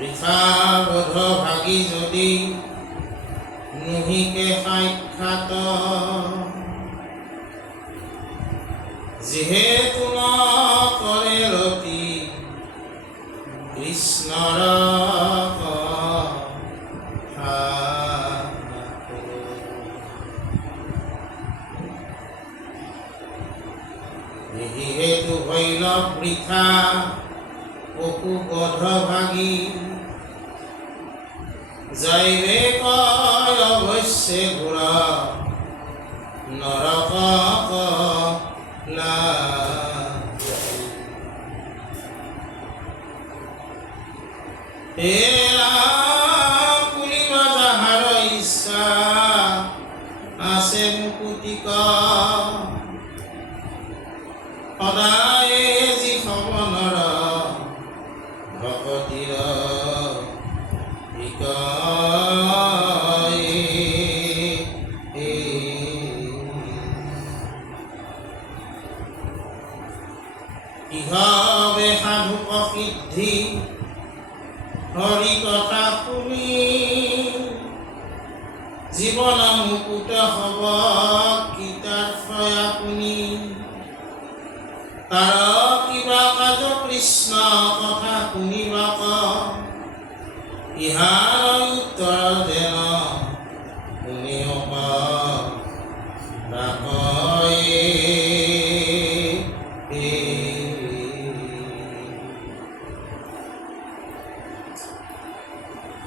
বৃথাবধভাগী যদি নুহিকে সাক্ষাৎ যিহেতু নকৰে ৰতি কৃষ্ণৰ হেতু হইল বৃথা পশুবধভাগী যাইবে কয় অৱশ্যে ঘোৰ নৰক পুলিবা যাহাৰ ইচ্ছা আছে মুকুতিক সদায় যি সবনৰ ভকতিৰ ইহবে সাধু প্ৰসিদ্ধি হৰি কথা শুনি জীৱন মুকুত হব কৃতাৰ্থ আপুনি তাৰ কিবা কাজ কৃষ্ণ কথা শুনিবাক ইহাৰ উত্তৰ যেন শুনিব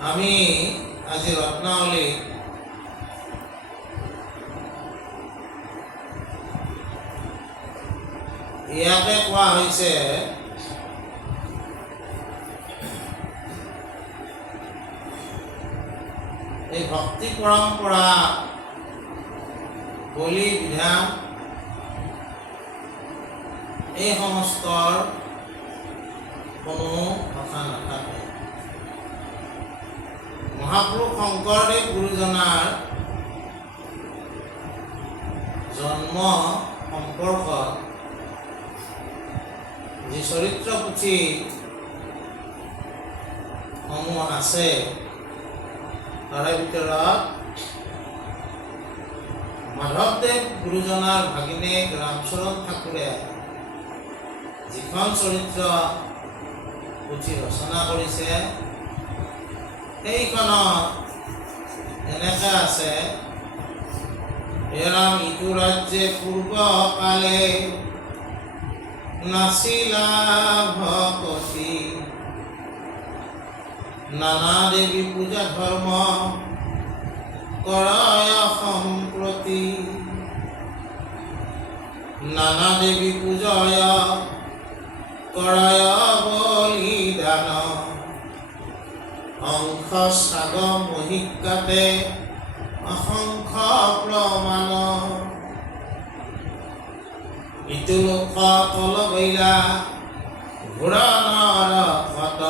আমি আজি ৰত্নাৱলী ইয়াতে কোৱা হৈছে এই ভক্তি পৰম্পৰা বলি বিধান এই সমস্তৰ কোনো কথা নাথাকে। মহাপুৰুষ শংকৰদেৱ গুৰুজনাৰ জন্ম সম্পৰ্কত যি চৰিত্ৰ পুথি সমূহ আছে তাৰে ভিতৰত মাধৱদেৱ গুৰুজনাৰ ভাগিনীক ৰামচৰণ ঠাকুৰে যিখন চৰিত্ৰ পুথি ৰচনা কৰিছে সেইখনত এনেকৈ আছে, এৰাম ইটো ৰাজ্যে পূৰ্বকালে নাছিলা ভকতি, নানা দেৱী পূজা ধৰ্ম কৰায় সম্প্ৰতি, নানা দেৱী পূজয় কৰায় বলিদান, অংশ সাগ মহিকাতে অসংখ্য প্ৰমাণ, ইটো লোক তল বৈলা ঘূৰণৰ ক্ষত,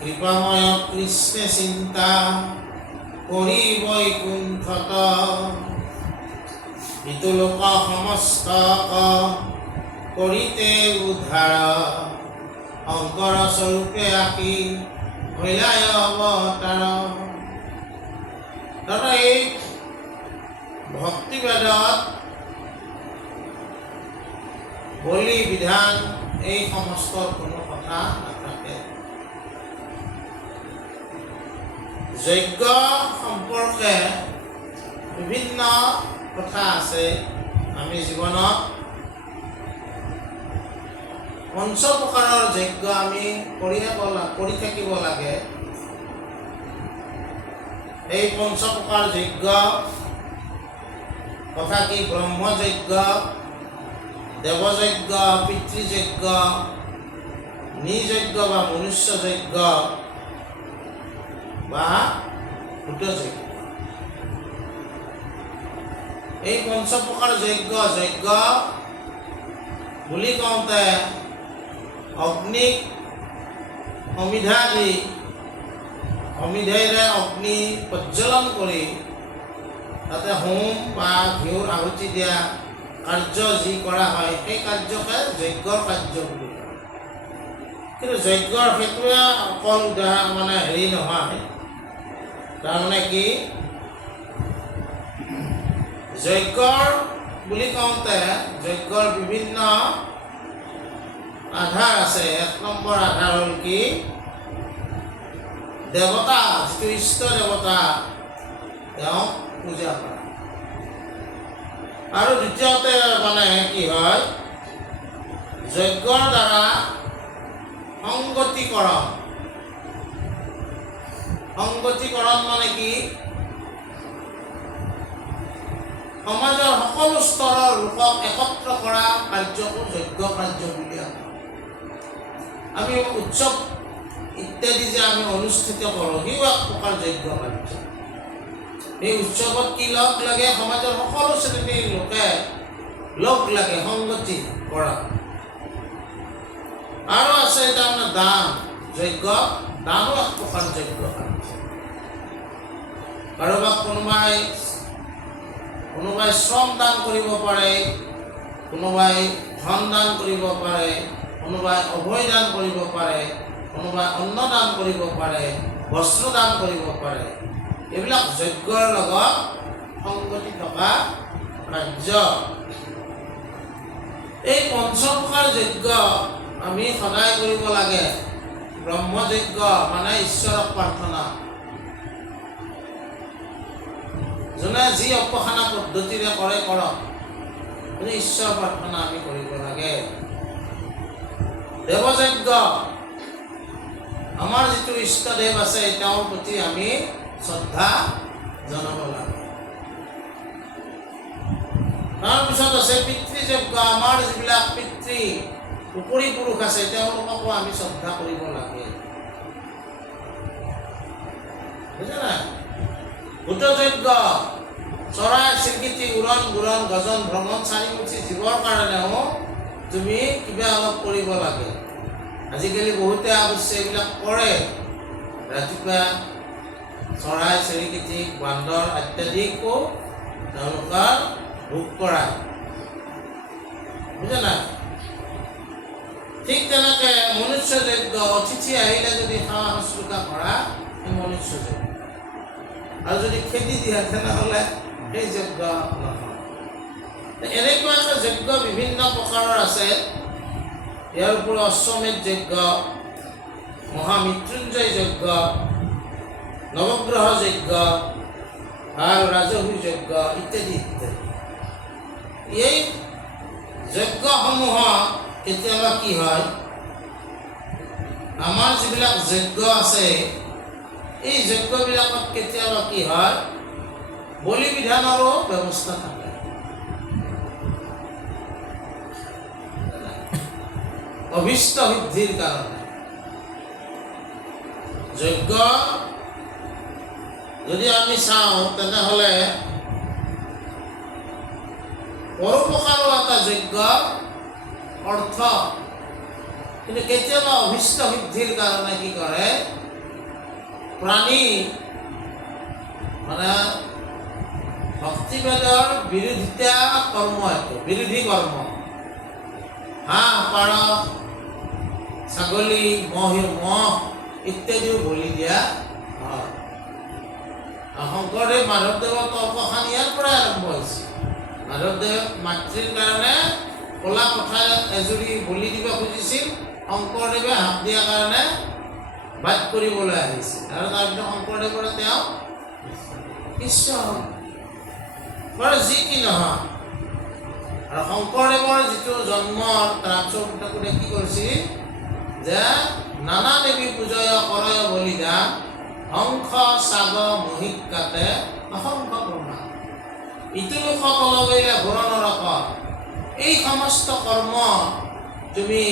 কৃপাময় কৃষ্ণে চিন্তা কৰি বৈকুণ্ঠত, ইটো লোক সমস্ত কৰিতে উদ্ধাৰ, শংকৰ স্বৰূপে আঁকি হৈলাই অৱতাৰ। দাদা এই ভক্তিবেদত বলি বিধান এই সমস্ত কোনো কথা নাথাকে। যজ্ঞ সম্পৰ্কে বিভিন্ন কথা আছে। আমি জীৱনত পঞ্চ প্ৰকাৰৰ যজ্ঞ আমি কৰি থাকিব লাগে। এই পঞ্চ প্ৰকাৰ যজ্ঞ কথা কি? ব্ৰহ্মযজ্ঞ, দেৱযজ্ঞ, পিতৃযজ্ঞ, নিযজ্ঞ বা মনুষ্য যজ্ঞ বা ভূতযজ্ঞ। এই পঞ্চ প্ৰকাৰ যজ্ঞ বুলি কওঁতে অগ্নিক সমিধা দি সমিধেৰে অগ্নি প্ৰজ্বলন কৰি তাতে হোম বা ঘিউৰ আহুতি দিয়া কাৰ্য যি কৰা হয় সেই কাৰ্যকে যজ্ঞৰ কাৰ্য বুলি কয়। কিন্তু যজ্ঞৰ সেইটোৱে অকল হেৰি নহয়। তাৰমানে কি, যজ্ঞৰ বুলি কওঁতে যজ্ঞৰ বিভিন্ন আধাৰ আছে। এক নম্বৰ আধাৰ হ'ল কি, দেৱতা, যিটো ইষ্ট দেৱতা তেওঁক পূজা কৰা। আৰু দ্বিতীয়তে কি হয়, যজ্ঞৰ দ্বাৰা সংগতিকৰণ। সংগতিকৰণ মানে কি, সমাজৰ সকলো স্তৰৰ লোকক একত্ৰ কৰা কাৰ্যকো যজ্ঞ কাৰ্য বুলি আমি উৎসৱ ইত্যাদি যে আমি অনুষ্ঠিত কৰোঁ সিও এক প্ৰকাৰ যজ্ঞ কাৰ্য। এই উৎসৱত কি লগ লাগে, সমাজৰ সকলো শ্ৰেণীৰ লোকে লগ লাগে সংগতি কৰা। আৰু আছে তাৰমানে দান যজ্ঞ, দানো এক প্ৰকাৰ যজ্ঞ কাৰ্য। কাৰোবাক কোনোবাই শ্ৰম দান কৰিব পাৰে, কোনোবাই ধন দান কৰিব পাৰে, কোনোবাই অভয় দান কৰিব পাৰে, কোনোবাই অন্ন দান কৰিব পাৰে, বস্ত্ৰ দান কৰিব পাৰে। এইবিলাক যজ্ঞৰ লগত সংগতি থকা কাৰ্য। এই পঞ্চপ্ৰকাৰ যজ্ঞ আমি সদায় কৰিব লাগে। ব্ৰহ্মযজ্ঞ মানে ঈশ্বৰক প্ৰাৰ্থনা। যোনে যি উপাসনা পদ্ধতিৰে কৰে কৰক, কিন্তু ঈশ্বৰ প্ৰাৰ্থনা আমি কৰিব লাগে। দেৱযজ্ঞ, আমাৰ যিটো ইষ্টদেৱ আছে তেওঁৰ প্ৰতি আমি শ্ৰদ্ধা জনাব লাগে। তাৰপিছত আছে পিতৃযজ্ঞ, আমাৰ যিবিলাক পিতৃ উপৰি পুৰুষ আছে তেওঁলোককো আমি শ্ৰদ্ধা কৰিব লাগে। বুঝে না? ভূত যজ্ঞ চৰাই চিৰিকটি উৰণ গুৰণ গজন ভ্ৰমণ চাৰিমুঠি জীৱৰ কাৰণেও তুমি কিবা অলপ কৰিব লাগে। আজিকালি বহুতে অৱশ্যে এইবিলাক কৰে। ৰাতিপুৱা চৰাই চিৰিকটি বান্দৰ ইত্যাদিকো তেওঁলোকৰ ভোগ কৰায়। বুজে না? ঠিক তেনেকৈ মনুষ্য যজ্ঞ, অতিথি আহিলে যদি সেৱা শুশ্ৰূষা কৰা সেই মনুষ্য যজ্ঞ। আৰু যদি খেদি দিয়া তেনেহ'লে সেই যজ্ঞ নহয়। এনেকুৱাকৈ যজ্ঞ বিভিন্ন প্ৰকাৰৰ আছে। ইয়াৰ উপৰিও অশ্বমেধ যজ্ঞ, মহামৃত্যুঞ্জয় যজ্ঞ, নৱগ্ৰহ যজ্ঞ আৰু ৰাজহু যজ্ঞ ইত্যাদি ইত্যাদি। এই যজ্ঞসমূহ কেতিয়াবা কি হয়, আমাৰ যিবিলাক যজ্ঞ আছে এই যজ্ঞবিলাকত কেতিয়াবা কি হয়, বলি বিধানৰো ব্যৱস্থা থাকে। অভীষ্ট সিদ্ধিৰ কাৰণে যজ্ঞ যদি আমি চাওঁ তেনেহ'লে পৰোপকাৰো এটা যজ্ঞ অৰ্থ, কিন্তু কেতিয়াবা অভীষ্ট সিদ্ধিৰ কাৰণে কি কৰে, প্ৰাণী মানে ভক্তিবেদৰ বিৰোধিতা কৰ্ম, এইটো বিৰোধী কৰ্ম। হাঁহ পাৰ ছাগলী মহ ইত্যাদিও বলি দিয়া হয়। শংকৰদেৱ মাধৱদেৱৰ তৰ্কখন ইয়াৰ পৰাই আৰম্ভ হৈছে। মাধৱদেৱ মাতৃৰ কাৰণে কলা পথাৰ এজুৰি বলি দিব খুজিছিল, শংকৰদেৱে হাত দিয়াৰ কাৰণে বাদ কৰিবলৈ আহিছিল, আৰু তাৰপিছত শংকৰদেৱৰে তেওঁ শিষ্য হ'ল। বাৰু যি কি নহয়, আৰু শংকৰদেৱৰ যিটো জন্মৰ তাৰপিছত কি কৰিছিল যে নানা দেৱী পূজয় কৰয় বলিদান, শংখ চাগ মহিক কাটে অসংখ্য প্ৰমাণ। ইটো মুখ তলগৈলে ঘূৰণ ৰকম, এই সমস্ত কৰ্ম তুমি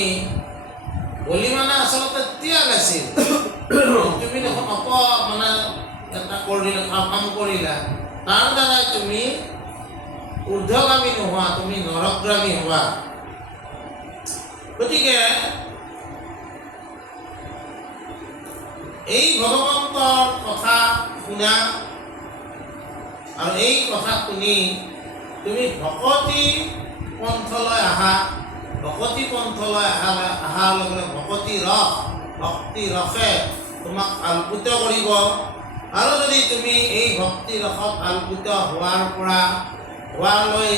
বলি মানে আচলতে ত্যাগ আছিল। তুমি দেখোন মানে এটা কৰিলা, কাম কৰিলা, তাৰ দ্বাৰাই তুমি ঊৰ্ধ্বগামী নোহোৱা, তুমি নৰকগামী হোৱা। গতিকে এই ভগৱন্তৰ কথা শুনা আৰু এই কথা শুনি তুমি ভকতি পন্থলৈ আহা। ভকতি পন্থলৈ অহাৰ লগে ভকতি ৰস, ভক্তি ৰসে তোমাক আলপুত কৰিব। আৰু যদি তুমি এই ভক্তি ৰসত আলপুত হোৱালৈ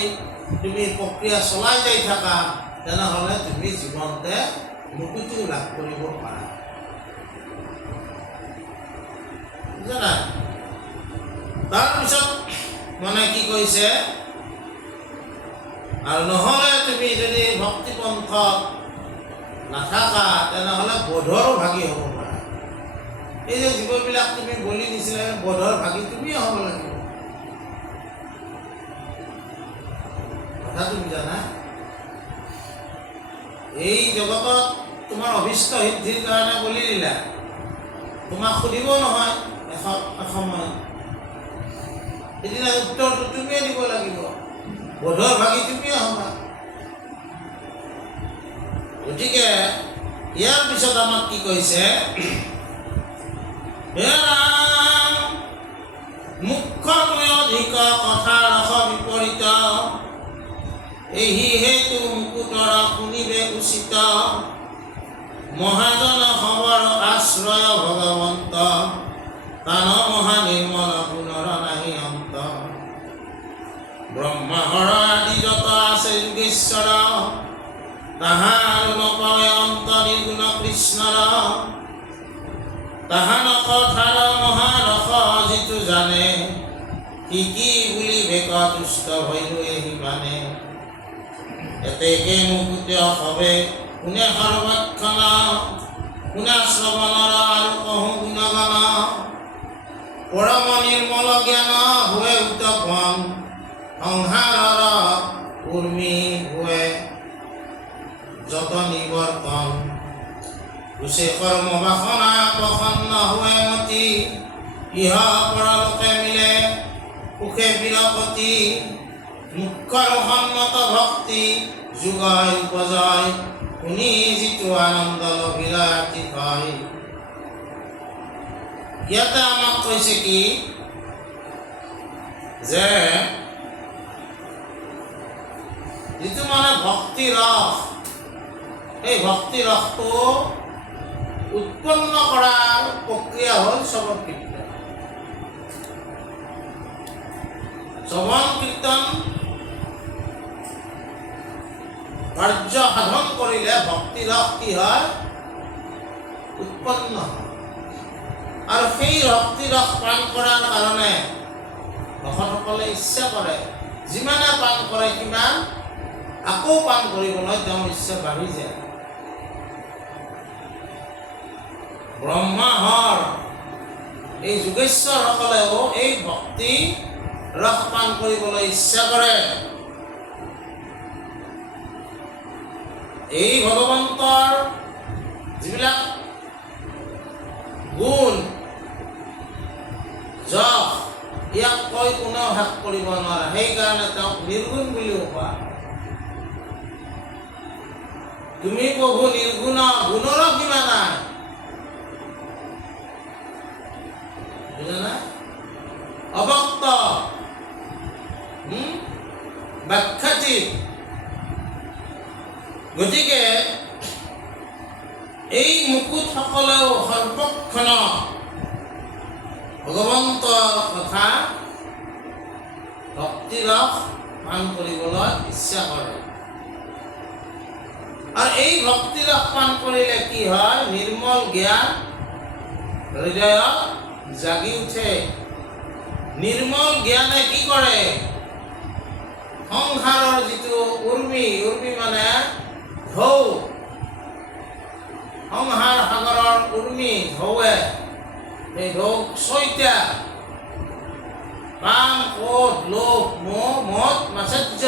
তুমি প্ৰক্ৰিয়া চলাই যাই থাকা, তেনেহ'লে তুমি জীৱনতে মুকুতি লাভ কৰিব পাৰা। বুজা? তাৰপিছত মানে কি কৈছে, আৰু নহ'লে তুমি যদি ভক্তিপন্থত নাথাকা তেনেহ'লে বধৰো ভাগি হ'ব পাৰা। এই যে জীৱবিলাক তুমি বলি দিছিলে, বধৰ ভাগি তুমিয়ে হ'ব লাগিব। কথা তুমি জানা, এই জগতত তোমাৰ অভীষ্ট সিদ্ধিৰ কাৰণে বলি দিলা, তোমাক সুধিব নহয় এসময়ত, সেইদিনা উত্তৰটো তুমিয়ে দিব লাগিব। বধৰ ভাগি তুমিয়ে হ'বা। গতিকে ইয়াৰ পিছত আমাক কি কৈছে, মুখ্যতৈ অধিক কথা ৰস বিপৰীত, এই হেতু মুকুটৰ শুনিবে উচিত, মহাজন খবৰ আশ্ৰয় ভগৱন্ত, তান মহা নিৰ্মল পুনৰ নাহি অন্ত, ব্ৰহ্মাহৰ আদি যত আছে যোগেশ্বৰ, তাহাৰ নকয় অন্ত নিৰ্গুণ কৃষ্ণৰ, তাহান কথাৰ মহাৰস যিটো জানে, কি বুলি বেক তুষ্ট ভৈৰৱে সিমানে, এতেকে মুকুট হবে কোনে সৰ্বক্ষণ, কোনে শ্ৰৱণৰ আৰু কহোঁ গুণগান, পৰম নিৰ্মল জ্ঞান हुए উত্তপন, সংসাৰৰ উৰ্মি हुए যত নিবৰ্তন, কুশে কৰ্ম বাসনা প্ৰসন্ন हुए মতি, ইহ পৰলোকে মিলে সুখে বিৰপতি মুখ্যৰ সন্মত ভক্তি যোগাই উপজয় শুনি যিটো আনন্দ লভিলাতি হয়। ইয়াতে আমাক কৈছে কি যে যিটো মানে ভক্তি ৰস, এই ভক্তি ৰসটো উৎপন্ন কৰাৰ প্ৰক্ৰিয়া হ'ল শ্ৰৱণ কীৰ্তন। শ্ৰৱণ কীৰ্তন কাৰ্য সাধন কৰিলে ভক্তি ৰস কি হয়? উৎপন্ন হয়। আৰু সেই ভক্তি ৰস পান কৰাৰ কাৰণে ভকতসকলে ইচ্ছা কৰে, যিমানে পান কৰে সিমান আকৌ পান কৰিবলৈ তেওঁৰ ইচ্ছা বাঢ়ি যায়। ব্ৰহ্মাহৰ এই যোগেশ্বৰসকলেও এই ভক্তি ৰস পান কৰিবলৈ ইচ্ছা কৰে। এই ভগৱন্তৰ যিবিলাক গুণ যশ, ইয়াক কৈ কোনেও শেষ কৰিব নোৱাৰে। সেইকাৰণে তেওঁক নিৰ্গুণ বুলিও কোৱা। তুমি প্ৰভু নিৰ্গুণ, গুণৰো সীমা নাই। বুজা? অবক্ত, ব্যাখ্যাতীত। গতিকে এই মুকুটসকলেও সৰ্বক্ষণ ভগৱন্তৰ কথা ভক্তিৰস পান কৰিবলৈ ইচ্ছা কৰে। আৰু এই ভক্তিৰস পান কৰিলে কি হয়? নিৰ্মল জ্ঞান হৃদয়ত জাগি উঠে। নিৰ্মল জ্ঞানে কি কৰে? সংসাৰৰ যিটো উৰ্মি মানে ঢৌ, সংসাৰ সাগৰৰ উৰ্মি ঢৌৱে, এই ঢৌ ছয়টা: কাম, ক্ৰোধ, লোভ, মোহ, মদ, মাৎসৰ্য।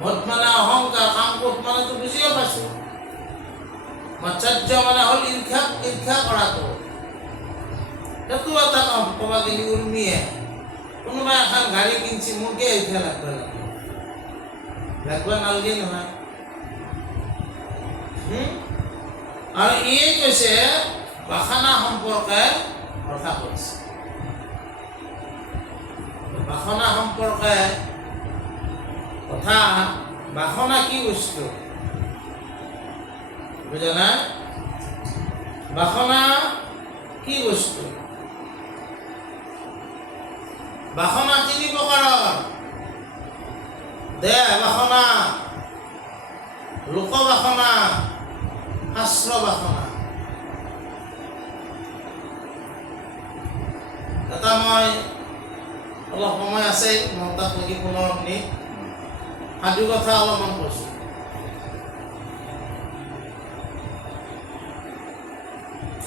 মদ মানে অহংকাৰ, কাম ক্ৰোধ মানেতো বুজিয়ে পাইছো। মাৎসৰ্য মানে হ'ল ঈৰ্ষা কৰাটো। সেইটো এটা ক'বা গেলি উৰ্মিয়ে। কোনোবাই এখন গাড়ী কিনছি, মোকে ঈৰ্ষা লাগবা নালগে নহয়। আৰু ইয়ে কৈছে বাসনা সম্পৰ্কে কথা কৈছে। বাসনা সম্পৰ্কে কথা, বাসনা কি বস্তু বুজা নাই? বাসনা কি বস্তু? বাসনা তিনি প্ৰকাৰৰ: দেহ বাসনা, লোক বাসনা, শাস্ত্ৰ বাসনা। এটা মই অলপ সময় আছে, মই তাত নেকি 15 মিনিট সাধু কথা অলপমান কৈছো।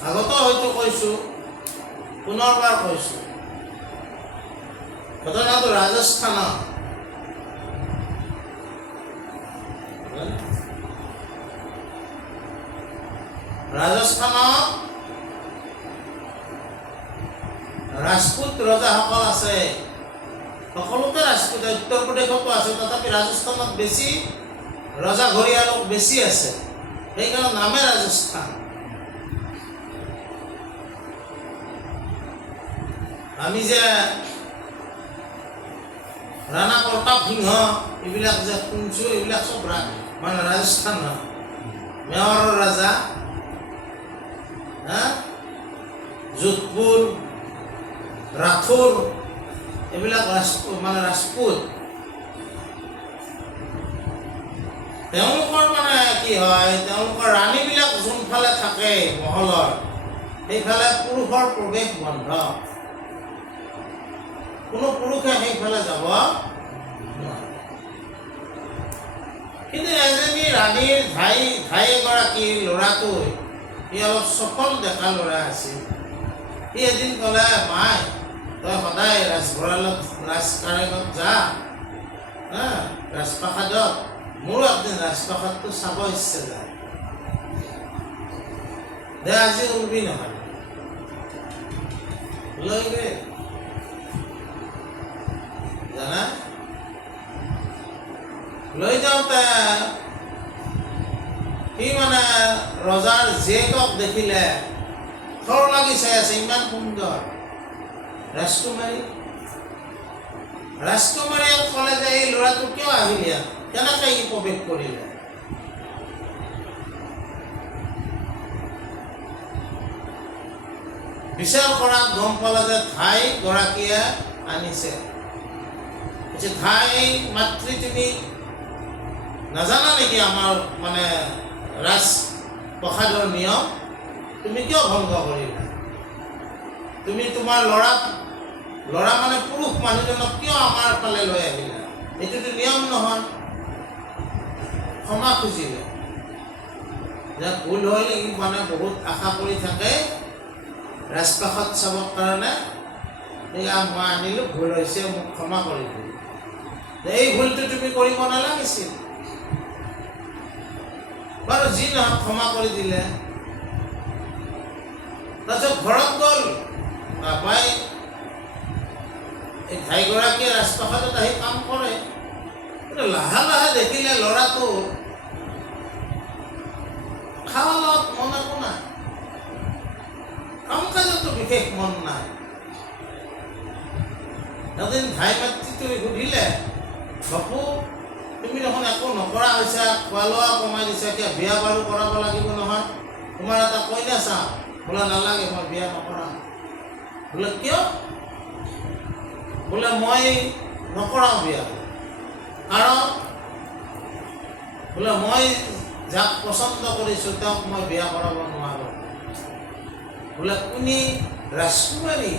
আগতো হয়তো কৈছো, পুনৰবাৰ কৈছো। ঘটনাটো ৰাজস্থানত। ৰাজস্থানত ৰাজপুত ৰজাসকল আছে। সকলোতে ৰাজপুত, উত্তৰ প্ৰদেশতো আছে, তথাপি ৰাজস্থানত বেছি ৰজা ঘৰীয়া লোক বেছি আছে। সেইকাৰণে নামে ৰাজস্থান। আমি যে ৰাণা প্ৰতাপ সিংহ এইবিলাক যে শুনছো, এইবিলাক চব মানে ৰাজস্থান হয়। মেৱাৰৰ ৰাজা, যোধপুৰ, ৰাথোৰ, এইবিলাক মানে ৰাজপুত। তেওঁলোকৰ মানে কি হয়, তেওঁলোকৰ ৰাণীবিলাক যোনফালে থাকে মহলৰ, সেইফালে পুৰুষৰ প্ৰৱেশ বন্ধ। কোনো পুৰুষে সেইফালে যাব নোৱাৰে। কিন্তু এজনী ৰাণীৰ ভাই এগৰাকীৰ ল'ৰাটো, সি অলপ সফল ডেকা ল'ৰা আছিল। সি এদিন ক'লে, মাই তই সদায় ৰাজভঁৰালত, ৰাজকাৰেঙত যা, ৰাজপ্ৰাসাদত, মোৰো একদিন ৰাজপ্ৰাসাদটো চাব ইচ্ছা যায়, দে আজি উৰবি নহয়। লৈ গৈ জানা লৈ যাওঁতে সি মানে ৰজাৰ জীয়েকক দেখিলে থৰ লাগি চাই আছে, ইমান সুন্দৰ ৰাজকুমাৰীয়ে ক'লে যে এই ল'ৰাটো কিয় আহিল ইয়াত, কেনেকৈ ই প্ৰৱেশ কৰিলে? বিচাৰ কৰাত গম পালে যে ধাই গৰাকীয়ে আনিছে। ধাই মাতৃ, তুমি নাজানা নেকি আমাৰ মানে ৰাজপ্ৰসাদৰ নিয়ম? তুমি কিয় ভংগ কৰিলা? তুমি তোমাৰ ল'ৰা মানে পুৰুষ মানুহজনক কিয় আমাৰ ফালে লৈ আহিলা? এইটোতো নিয়ম নহয়। ক্ষমা খুজিলে যে ভুল হ'ল, ই মানে বহুত আশা কৰি থাকে ৰাজপ্ৰসাদ চাবৰ কাৰণে, মই আনিলোঁ, ভুল হৈছে, মোক ক্ষমা কৰি দিলোঁ। এই ভুলটো তুমি কৰিব নালাগিছিল। বাৰু যি নহওক ক্ষমা কৰি দিলে। তাৰপিছত ঘৰত গ'ল, নাপাই এই ধাইগৰাকীয়ে ৰাজপ্ৰসাদত আহি কাম কৰে, কিন্তু লাহে লাহে দেখিলে ল'ৰাটো খাৱা লোৱাত মন একো নাই, কাম কাজতো বিশেষ মন নাই। এদিন ধাই মাতৃটোৱে সুধিলে, বাপু তুমি দেখোন একো নকৰা হৈছা, খোৱা লোৱা কমাই দিছা, কিয় বিয়া বাৰু কৰাব লাগিব নহয়, তোমাৰ এটা কইনা চাওঁ। বোলে নালাগে, মই বিয়া নকৰাওঁ। বোলে কিয়? বোলে মই নকৰাওঁ বিয়া, কাৰণ বোলে মই যাক পচন্দ কৰিছোঁ তেওঁক মই বিয়া কৰাব নোৱাৰোঁ। বোলে কোনি? ৰাজকুমাৰী।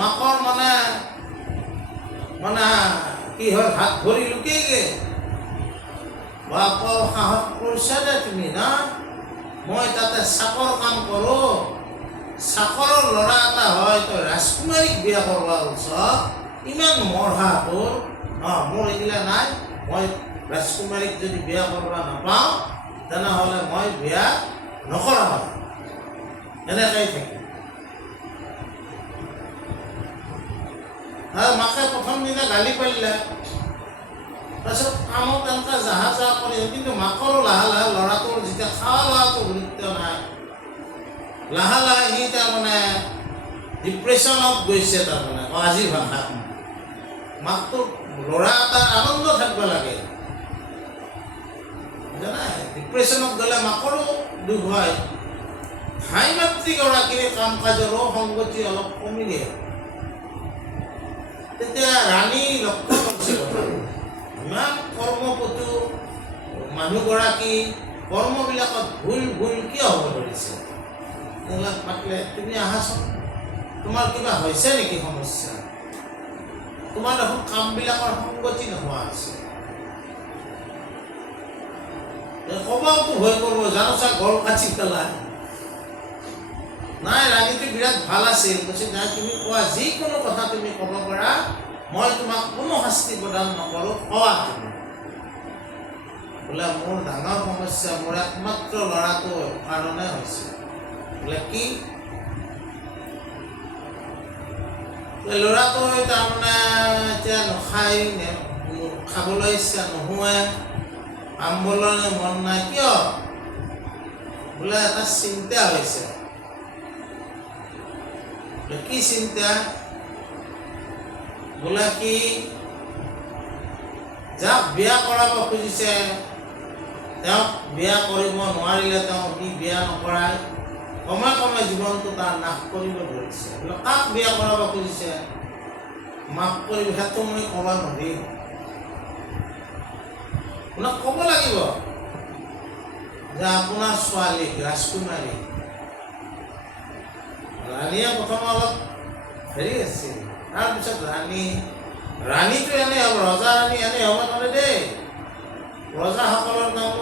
মাকৰ মানে কি হয়, হাত ভৰি লুকেইগে। বাপৰ সাহস কৰিছা দে তুমি না, মই তাতে চাকৰ কাম কৰোঁ, চাকৰৰ ল'ৰা এটা হয়, তই ৰাজকুমাৰীক বিয়া কৰিব ওলছ, ইমান মৰহা তোৰ। মোৰ এইগিলা নাই, মই ৰাজকুমাৰীক যদি বিয়া কৰিব নাপাওঁ তেনেহ'লে মই বিয়া নকৰা হয়, এনেকৈ থাকিম। মাকে প্ৰথম দিনা গালি পাৰিলে, তাৰপিছত কামত এনেকৈ জাহা কৰি, কিন্তু মাকৰো লাহে লাহে ল'ৰাটোৰ যেতিয়া খোৱা লোৱাটো গুৰুত্ব নাই, লাহে লাহে সি তাৰমানে ডিপ্ৰেশ্যনত গৈছে। তাৰমানে আজিৰ ভাষাত মাকটো ল'ৰা এটাৰ আনন্দ থাকিব লাগে, জানা, ডিপ্ৰেশ্যনত গ'লে মাকৰো দুখ হয়। ধাই মাতৃগৰাকীৰ কাম কাজৰো সংগতি অলপ কমি দিয়ে। তেতিয়া ৰাণী লক্ষ্য কৰিছে কথাটো, ইমান কৰ্মপটু মানুহগৰাকী কৰ্মবিলাকত ভুল কিয় হ'ব ধৰিছে? এইবিলাক মাতিলে, তুমি আহাচোন, তোমাৰ কিবা হৈছে নেকি সমস্যা? তোমাৰ দেখোন কামবিলাকৰ সংগতি নোহোৱা হৈছে। ক'বাওতো ভয় কৰিব, জানোচা গল কাটি পেলাই। নাই, ৰাণীটো বিৰাট ভাল আছিল, কৈছে নাই তুমি কোৱা, যিকোনো কথা তুমি ক'ব পাৰা, মই তোমাক কোনো শাস্তি প্ৰদান নকৰোঁ, কোৱা তুমি। বোলে মোৰ ডাঙৰ সমস্যা, মোৰ একমাত্ৰ ল'ৰাটোৰ কাৰণে হৈছে। বোলে কি? ল'ৰাটোৱে তাৰমানে এতিয়া নাখায়, খাবলৈ ইচ্ছা নোহোৱাই, কাম বলনে মন নাই, কিয়? বোলে এটা চিন্তা হৈছে। কি চিন্তা? বোলে কি, যাক বিয়া কৰাব খুজিছে তেওঁক বিয়া কৰিব নোৱাৰিলে তেওঁ সি বিয়া নকৰায়, ক্ৰমে জীৱনটো তাৰ নাশ কৰিব ধৰিছে। বোলে কাক বিয়া কৰাব খুজিছে? মাক কৰিব, সেইটো মই ক'ব নোৱাৰিম। আপোনাক ক'ব লাগিব যে আপোনাৰ ছোৱালীক, ৰাজকুমাৰী। ৰাণীয়ে প্ৰথম অলপ হেৰি আছিল, তাৰপিছত ৰাণীটো এনে হ'ব, ৰজা ৰাণী এনে হ'ব নোৱাৰে দেই। ৰজাসকলৰ নাম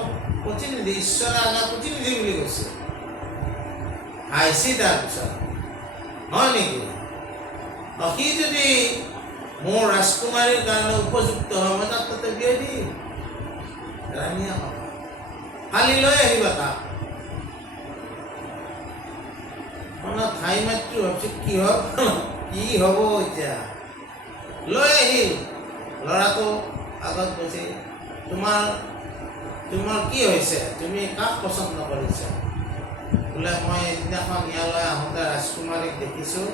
প্ৰতিনিধি, ঈশ্বৰে আগা প্ৰতিনিধি বুলি কৈছে, আহিছে তাৰপিছত, হয় নেকি? সি যদি মোৰ ৰাজকুমাৰীৰ কাৰণে উপযুক্ত হয়, মই তাক তাতে বিয়া দিম। ৰাণীয়ে হ'ব, কালি লৈ আহিবা তাক। মানে আপোনাৰ ঠাই মাতৃ ভাবিছোঁ কি হ'ব এতিয়া। লৈ আহিল ল'ৰাটো আগত গৈছে, তোমাৰ কি হৈছে, তুমি কাক পচন্দ কৰিছা? বোলে মই এদিনাখন ইয়ালৈ আহোঁতে ৰাজকুমাৰীক দেখিছোঁ,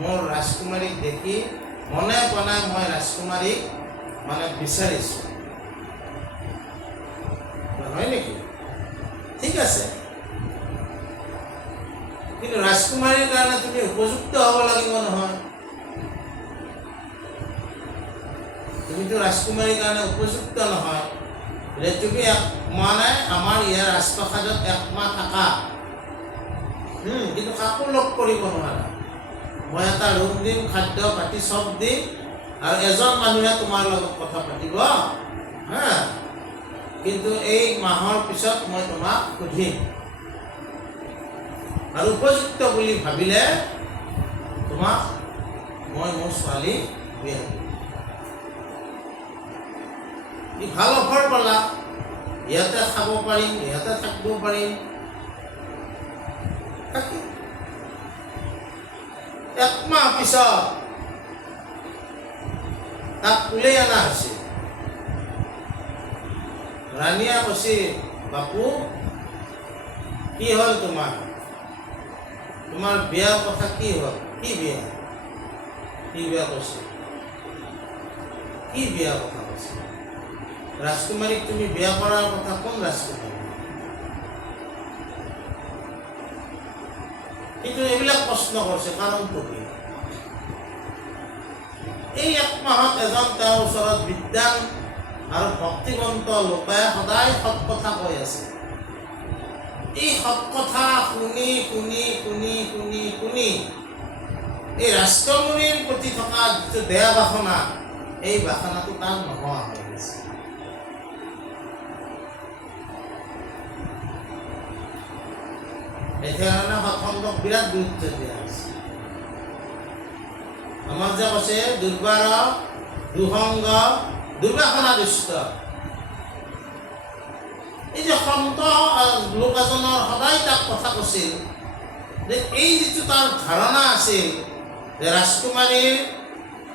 মোৰ ৰাজকুমাৰীক দেখি মনে প্ৰাণে মই ৰাজকুমাৰীক মানে বিচাৰিছোঁ। হয় নেকি? ঠিক আছে, কিন্তু ৰাজকুমাৰীৰ কাৰণে তুমি উপযুক্ত হ'ব লাগিব নহয়। তুমিতো ৰাজকুমাৰীৰ কাৰণে উপযুক্ত নহয়। তুমি মানে আমাৰ ইয়াৰ ৰাজপ্ৰসাদত একমাহ থাকা, কিন্তু কাকো লগ কৰিব নোৱাৰা। মই এটা ৰুম দিম, খাদ্য পাতি চব দিম, আৰু এজন মানুহে তোমাৰ লগত কথা পাতিব, কিন্তু এই মাহৰ পিছত মই তোমাক সুধিম, আৰু উপযুক্ত বুলি ভাবিলে তোমাক মই মোৰ ছোৱালী বিয়া দিম। ভাল অফাৰ পালা, ইয়াতে খাব পাৰিম, ইয়াতে থাকিব পাৰিম। একমাহ পিছত তাক উলিয়াই অনা হৈছিল। ৰাণীয়ে কৈছে, বাপু কি হ'ল তোমাৰ বিয়াৰ কথা কি হ'ল? কি বিয়া কৈছে? কি বিয়া কথা কৈছে? ৰাজকুমাৰীক তুমি বিয়া কৰাৰ কথা কোন ৰাজকুমাৰী? কিন্তু এইবিলাক প্ৰশ্ন কৰিছে, কাৰণটো কি? এই একমাহত এজন তেওঁৰ ওচৰত বিদ্যান আৰু ভক্তিবন্ত লোকে সদায় সৎ কথা কৈ আছে। এই সৎ কথা শুনি এই ৰাজকুমাৰীৰ প্ৰতি থকা যিটো বেয়া বাসনা, এই বাসনাটো তাৰ নোহোৱা হৈ গৈছে। সেইকাৰণে সৎসংগক বিৰাট গুৰুত্ব দিয়া হৈছে। আমাৰ যে কৈছে দুৰ্বাৰ দুসংগ দুৰ্বাসনা দুষ্ট। এই যে সন্ত লোক এজনৰ সদায় তাক কথা কৈছিল যে এই যিটো তাৰ ধাৰণা আছিল যে ৰাজকুমাৰীৰ,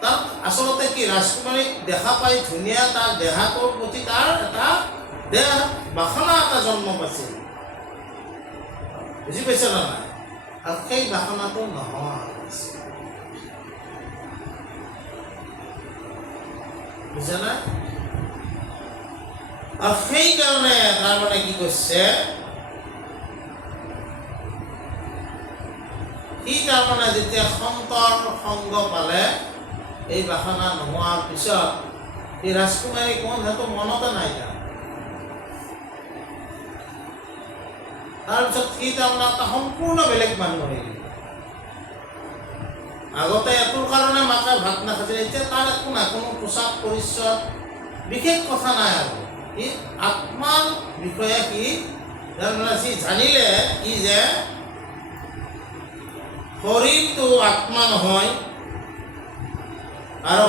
তাক আচলতে কি, ৰাজকুমাৰীক দেখা পাই ধুনীয়া তাৰ দেহাটোৰ প্ৰতি তাৰ এটা দেহ বাসনা এটা জন্ম পাইছিল। বুজি পাইছে না নাই? আৰু সেই বাসনাটো নোহোৱা হৈছে। বুজা নাই? আৰু সেইকাৰণে তাৰমানে কি কৈছে, সি তাৰমানে যেতিয়া সন্তৰ সংগ পালে, এই বাসনা নোহোৱাৰ পিছত এই ৰাজকুমাৰী কোন সেইটো মনতে নাই তাৰ। তাৰপিছত সি তাৰমানে এটা সম্পূৰ্ণ বেলেগ মানুহ হৈ গ'ল। আগতে এইটোৰ কাৰণে মাকে ভাত নাখাইছিল, এতিয়া তাৰ একো নাই, কোনো পোচাক পৰিচ্ছদ বিশেষ কথা নাই। আৰু সি আত্মাৰ বিষয়ে সি তাৰমানে সি জানিলে কি যে শৰীৰটো আত্মা নহয়, আৰু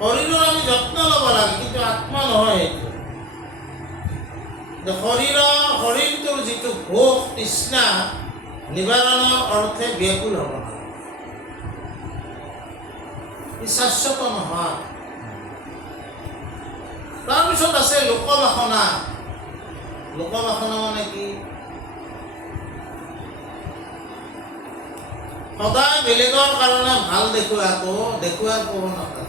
শৰীৰৰ আমি যত্ন ল'ব লাগে, কিন্তু আত্মা নহয়। সেইটো শৰীৰটোৰ যিটো ভোগ তৃষ্ণা নিবাৰণৰ অৰ্থে ব্যাকুল হ'ব লাগে, শাশ্বত নহয়। তাৰপিছত আছে লোকবাসনা। লোকবাসনা মানে কি? সদায় বেলেগৰ কাৰণে ভাল দেখুওৱাৰ প্ৰৱণতা।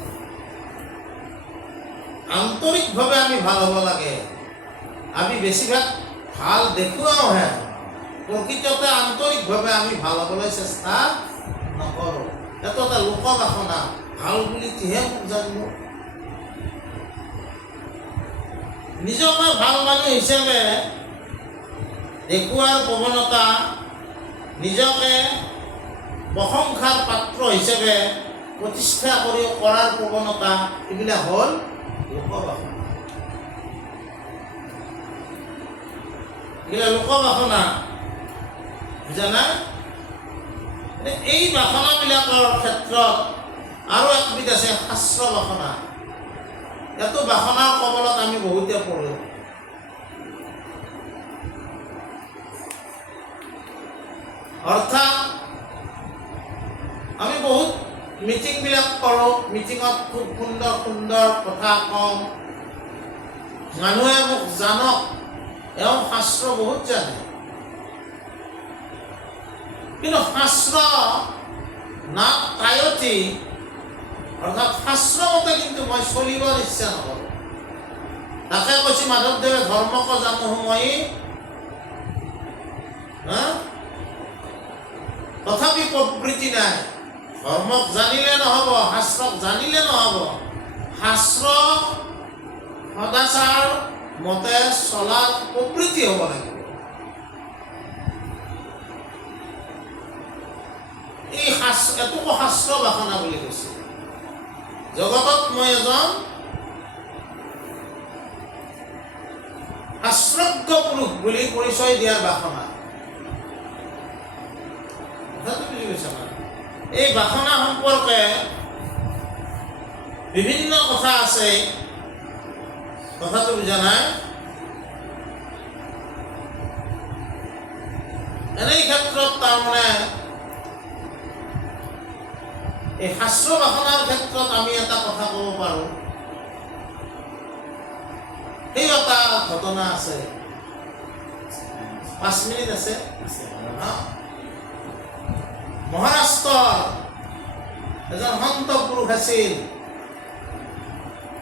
আন্তৰিকভাৱে আমি ভাল হ'ব লাগে। আমি বেছিভাগ ভাল দেখুৱাওহে, প্ৰকৃততে আন্তৰিকভাৱে আমি ভাল হ'বলৈ চেষ্টা নকৰোঁ। এইটো এটা লোকবাসনা। ভাল বুলি কিহে মোক জানিব? নিজকে ভাল মানুহ হিচাপে দেখুওৱাৰ প্ৰৱণতা, নিজকে প্ৰশংসাৰ পাত্ৰ হিচাপে প্ৰতিষ্ঠা কৰাৰ প্ৰৱণতা, এইবিলাক হ'ল লোকবাসনা। এইবিলাক লোকবাসনা, বুজা নাই? এই বাসনাবিলাকৰ ক্ষেত্ৰত আৰু একবিধ আছে শাস্ত্ৰ বাসনা। এইটো বাসনাৰ কবলত আমি বহুতে পঢ়োঁ। অৰ্থাৎ আমি বহুত মিটিংবিলাক কৰোঁ, মিটিঙত খুব সুন্দৰ সুন্দৰ কথা কওঁ, মানুহে মোক জানক, এওঁ শাস্ত্ৰ বহুত জানে, কিন্তু শাস্ত্ৰ নাক কায়তি অৰ্থাৎ শাস্ত্ৰমতে কিন্তু মই চলিবৰ ইচ্ছা নকৰোঁ। তাকে কৈছে মাধৱদেৱে ধৰ্মক জানো মই, তথাপি প্ৰবৃত্তি নাই। ধৰ্মক জানিলে নহ'ব, শাস্ত্ৰক জানিলে নহ'ব, শাস্ত্ৰ সদাচাৰ মতে চলাৰ প্ৰবৃত্তি হ'ব লাগিব। এই এটুকু শাস্ত্ৰ বাসনা বুলি কৈছে। জগতত মই এজন শাস্ত্ৰজ্ঞ পুৰুষ বুলি পৰিচয় দিয়াৰ বাসনা। কথাটো বুজি পাইছা না? এই বাসনা সম্পৰ্কে বিভিন্ন কথা আছে, কথাটো বুজা নাই। এনেই ক্ষেত্ৰত তাৰমানে এই শাস্ত্ৰ বাসনাৰ ক্ষেত্ৰত আমি এটা কথা ক'ব পাৰোঁ। সেই এটা ঘটনা আছে, 5 মিনিট আছে। মহাৰাষ্ট্ৰৰ এজন সন্ত পুৰুষ আছিল,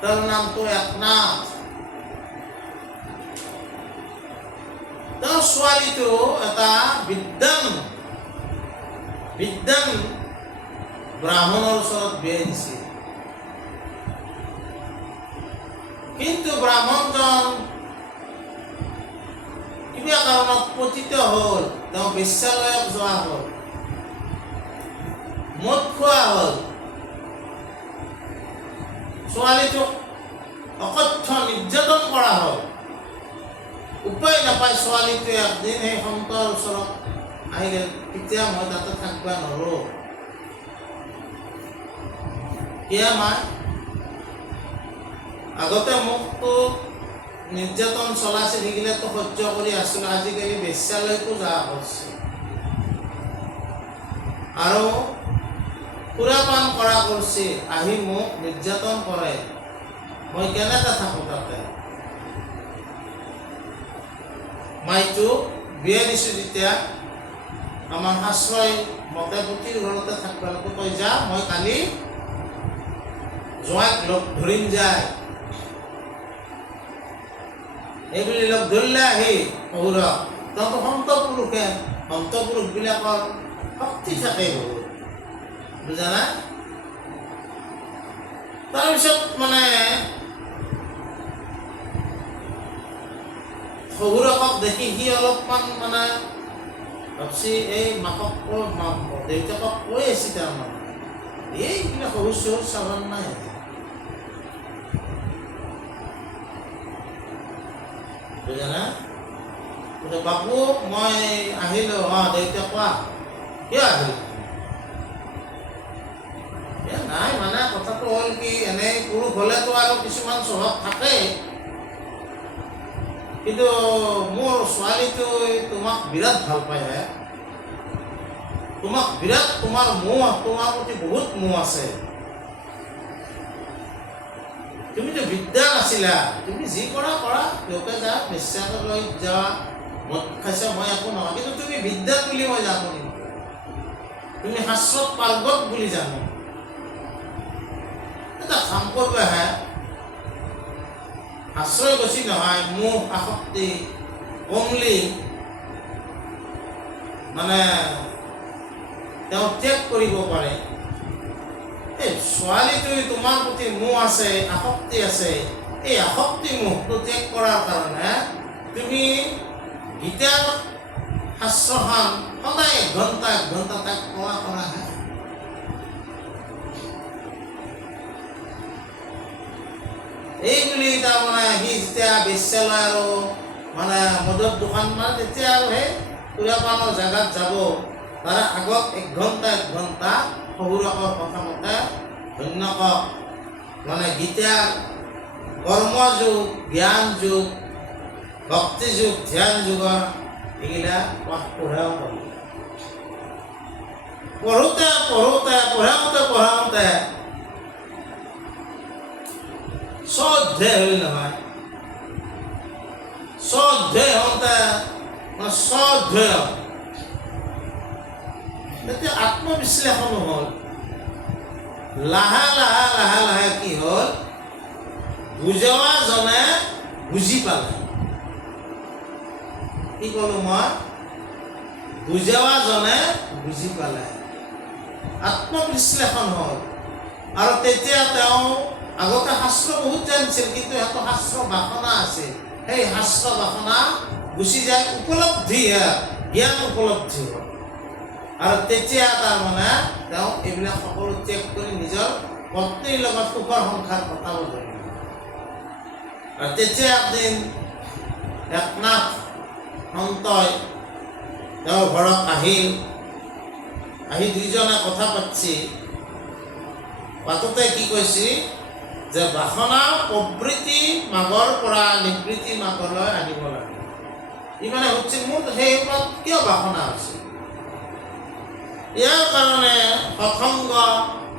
তাৰ নামটো একনাথ। তেওঁৰ ছোৱালীটো এটা বিদ্বান ব্ৰাহ্মণৰ ওচৰত বিয়া দিছিল, কিন্তু ব্ৰাহ্মণজন কিবা কাৰণত পতিত হ'ল, তেওঁ বেশ্যালয়ত যোৱা হ'ল, মদ খোৱা হ'ল, ছোৱালীটোক অকথ্য নিৰ্যাতন কৰা হ'ল। উপায় নাপায় ছোৱালীটোৱে একদিন সেই সন্তৰ ওচৰত আহিলে, তেতিয়া মই তাতে থাকিব নোৱাৰোঁ, কিয় মাই আগতে মোকতো নিৰ্যাতন চলাইছে, সেইগিলাটো সহ্য কৰি আছিলোঁ, আজিকালি বেশ্যালয়তো যোৱা হৈছে আৰু সুৰাপান কৰা কৰিছে, আহি মোক নিৰ্যাতন কৰে, মই কেনেকৈ থাকোঁ তাতে। মাইটো বিয়া দিছোঁ যেতিয়া আমাৰ শাস্ত্ৰই মতে পুথিৰ ঘৰতে থাকিব লাগিব, তই যা, মই কালি জোঁৱাইক লগ ধৰিম যায়। এইবুলি লগ ধৰিলে আহি শহুৰক, তহঁতৰ সন্ত পুৰুষবিলাকৰ শক্তি থাকে বহুত, বুজা নাই? তাৰপিছত মানে শহুৰকক দেখি সি অলপমান মানে ভাবছি, এই মাকক দেউতাকক কৈ আছে তাৰমানে, এইবিলাক শহুৰ চহুৰ চাবাৰ নাই। বুজা না? বাপু মই আহিলোঁ। দেউতাক কোৱা, কিয় আহিল? নাই মানে কথাটো হ'ল কি, এনেই পুৰুষ হ'লেতো আৰু কিছুমান স্বভাৱ থাকে, কিন্তু মোৰ ছোৱালীটো তোমাক বিৰাট ভাল পায় হে, তোমাক বিৰাট, তোমাৰ প্ৰতি বহুত মোহ আছে। তুমিতো বিদ্যা নাছিলা, তুমি যি কৰা কৰা, দেউতাই যা বেশ্যালয়লৈ যোৱা, মদ খাইছা, মই একো নহয়, কিন্তু তুমি বিদ্যাত বুলি মই জানো, তুমি শাস্ত্ৰত পাৰ্গত বুলি জানো। এটা কাম কৰিব আহে, শাস্ত্ৰই কৈছি নহয়, মোহ আসক্তি কমলি মানে তেওঁ ত্যাগ কৰিব পাৰে। এই ছোৱালীটোৱে তোমাৰ প্ৰতি মোহ আছে, আসক্তি আছে, এই আসক্তি মোহটো ত্যাগ কৰাৰ কাৰণে তুমি গীতাৰ শাস্ত্ৰখন সদায় 1 ঘণ্টা তাক কোৱা কৰাহে। এই বুলি তাৰমানে সি যেতিয়া বেশ্যালয় আৰু মানে মদৰ দোকান, মানে তেতিয়া আৰু সেই সুৰাপানৰ জেগাত যাব, তাৰে আগত 1 ঘণ্টা শহুৰকৰ প্ৰথমতে ধন্যকক মানে গীতাৰ কৰ্মযোগ, জ্ঞান যোগ, ভক্তি যোগ, ধ্যান যোগৰ এইগিলা পাঠ পঢ়াও কৰিব। পঢ়োঁতে স্বঅধ্যায় হ'ল নহয়। স্বঅধ্যায় হওঁতে স্বঅধ্যায় তেতিয়া আত্মবিশ্লেষণো হ'ল। লাহে কি হ'ল, বুজোৱাজনে বুজি পালে। কি ক'লো মই? বুজোৱাজনে বুজি পালে, আত্মবিশ্লেষণ হ'ল। আৰু তেতিয়া তেওঁ আগতে শাস্ত্ৰ বহুত জানিছিল, কিন্তু সিহঁতৰ শাস্ত্ৰ বাসনা আছিল। সেই শাস্ত্ৰ বাসনা গুচি যায়, উপলব্ধি জ্ঞান উপলব্ধি হ'ল। আৰু তেতিয়া তাৰমানে তেওঁ এইবিলাক সকলো ত্যাগ কৰি নিজৰ পত্নীৰ লগত সুখৰ সংসাৰ কটাব ধৰিলে। আৰু তেতিয়া একদিন একনাথ সন্তই তেওঁৰ ঘৰত আহি দুইজনে কথা পাতিছি। পাতোতে কি কৈছে যে বাসনা প্ৰবৃত্তি মাগৰ পৰা নিবৃত্তি মাগলৈ আনিব লাগে। ই মানে সুধিছিল, মোৰ সেই ওপৰত কিয় বাসনা হৈছে? ইয়াৰ কাৰণে সৎসংগ,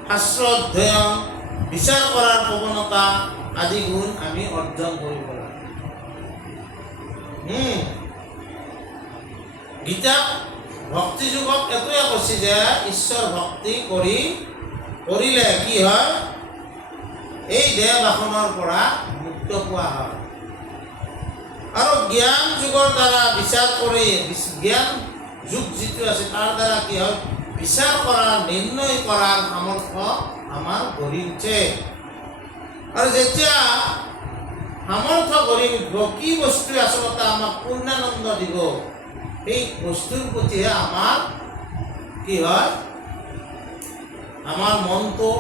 শাস্ত্ৰ অধ্যয়ন, বিচাৰ কৰাৰ প্ৰৱণতা আদি গুণ আমি অৰ্জন কৰিব লাগে। গীতাত ভক্তি যুগত এইটোৱে কৈছে যে ঈশ্বৰ ভক্তি কৰিলে কি হয়, এই দেহ বাসনৰ পৰা মুক্ত পোৱা হয়। আৰু জ্ঞান যুগৰ দ্বাৰা বিচাৰ কৰি, জ্ঞান যুগ যিটো আছে তাৰ দ্বাৰা কি হয়, বিচাৰ কৰাৰ, নিৰ্ণয় কৰাৰ সামৰ্থ্য আমাৰ গঢ়ি উঠে। আৰু যেতিয়া সামৰ্থ্য গঢ়ি উঠিব, কি বস্তুৱে আচলতে আমাক পূৰ্ণানন্দ দিব, সেই বস্তুৰ প্ৰতিহে আমাৰ কি হয়, আমাৰ মনটো,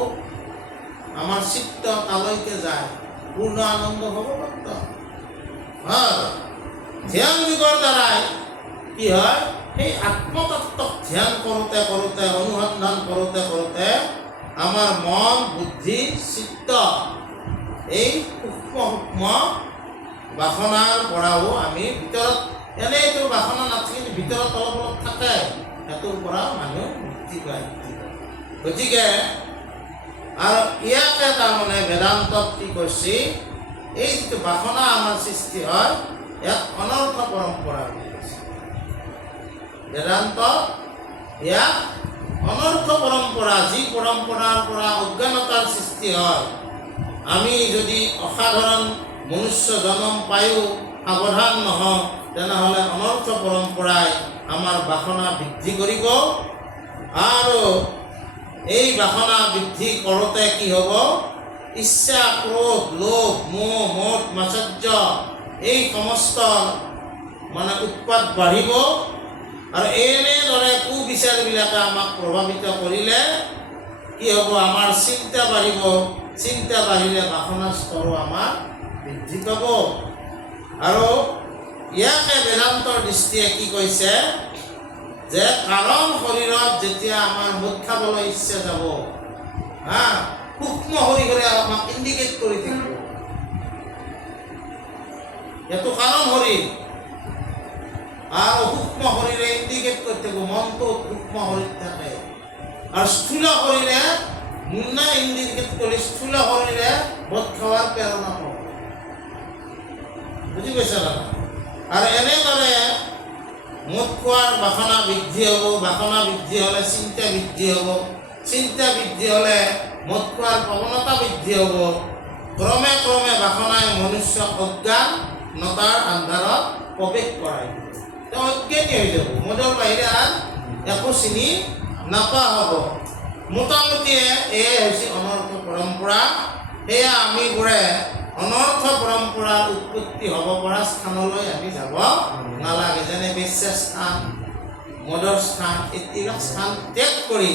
আমাৰ চিত্ত তালৈকে যায়, পূৰ্ণ আনন্দ হ'ব পাত্ৰ। ধ্যান যুগৰ দ্বাৰাই কি হয়, সেই আত্মতত্ত্বক ধ্যান কৰোঁতে অনুসন্ধান কৰোঁতে আমাৰ মন, বুদ্ধি, চিত্ত এই সূক্ষ্ম বাসনাৰ পৰাও আমি ভিতৰত, এনেইতো বাসনা নাথাকিলে ভিতৰত অলপ থাকে, সেইটোৰ পৰা মানুহ মুক্তি পায়। গতিকে আৰু ইয়াকে তাৰমানে বেদান্তত কি কৈছে, এই যিটো বাসনা আমাৰ সৃষ্টি হয়, ইয়াক অনৰ্থ পৰম্পৰা বুলি কৈছে। বেদান্ত ইয়াক অনৰ্থ পৰম্পৰা, যি পৰম্পৰাৰ পৰা অজ্ঞানতাৰ সৃষ্টি হয়, আমি যদি অসাধাৰণ মনুষ্য জন্ম পায়ো সাৱধান নহওঁ, তেনেহ'লে অনৰ্থ পৰম্পৰাই আমাৰ বাসনা বৃদ্ধি কৰিব। আৰু এই বাসনা বৃদ্ধি কৰোঁতে কি হ'ব, ইচ্ছা, ক্ৰোধ, লোভ, মোহ, মদ, মাৎসৰ্য এই সমস্ত মানে উৎপাত বাঢ়িব। আৰু এনেদৰে কুবিচাৰবিলাকে আমাক প্ৰভাৱিত কৰিলে কি হ'ব, আমাৰ চিন্তা বাঢ়িব। চিন্তা বাঢ়িলে বাসনাৰ স্তৰো আমাৰ বৃদ্ধি পাব। আৰু ইয়াকে বেদান্তৰ দৃষ্টিয়ে কি কৈছে যে কাৰণ শৰীৰত যেতিয়া আমাৰ মদ খাবলৈ ইচ্ছা যাব, সূক্ষ্ম শৰীৰে আমাক ইণ্ডিকেট কৰি থাকিব, এইটো কাৰণ শৰীৰ। আৰু সূক্ষ্ম শৰীৰে ইণ্ডিকেট কৰি থাকিব, মনটো সূক্ষ্ম শৰীৰ থাকে। আৰু স্থূল শৰীৰে মুন্না ইণ্ডিকেট কৰি স্থূল শৰীৰে মদ খাৱাৰ প্ৰেৰণা পাব। বুজি পাইছা না? আৰু এনেদৰে মদ খোৱাৰ বাসনা বৃদ্ধি হ'ব, বাসনা বৃদ্ধি হ'লে চিন্তা বৃদ্ধি হ'ব, চিন্তা বৃদ্ধি হ'লে মদ খোৱাৰ প্ৰৱণতা বৃদ্ধি হ'ব। ক্ৰমে বাসনাই মনুষ্যক অজ্ঞানতাৰ আন্ধাৰত প্ৰৱেশ কৰাই দিব। তেওঁ অজ্ঞানী হৈ যাব, মদৰ বাহিৰে আন একো চিনি নাপোৱা হ'ব। মোটামুটি এয়াই হৈছে অনৰ্থ পৰম্পৰা। সেয়া আমিবোৰে অনৰ্থ পৰম্পৰাৰ উৎপত্তি হ'ব পৰা স্থানলৈ আমি যাব নালাগে। যেনে বেশ্যাৰ স্থান, মদৰ স্থান, এইবিলাক স্থান ত্যাগ কৰি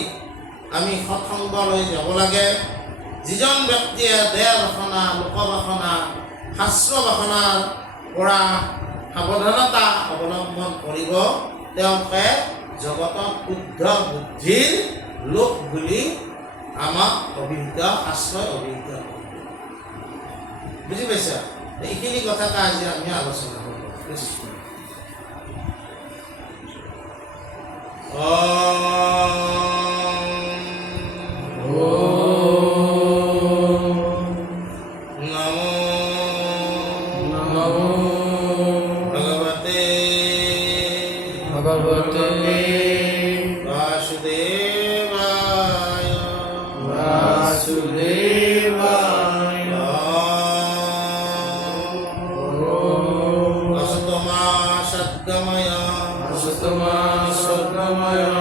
আমি সৎসংগলৈ যাব লাগে। যিজন ব্যক্তিয়ে দেহ বাসনা, লোক বাসনা, শাস্ত্ৰ বাসনাৰ পৰা সাৱধানতা অৱলম্বন কৰিব, তেওঁকে জগতত শুদ্ধ বুদ্ধিৰ লোক বুলি আমাক অভিহিত, শাস্ত্ৰই অভিহিত। বুজি পাইছা? এইখিনি কথাকে আজি আমি আলোচনা কৰিব। কৃষ্ণ। নমো ভগবতে ভগবতে বাসুদেবায় বাসুদেবায়। অসতমা সদ্গময় অসতমা সদ্গময়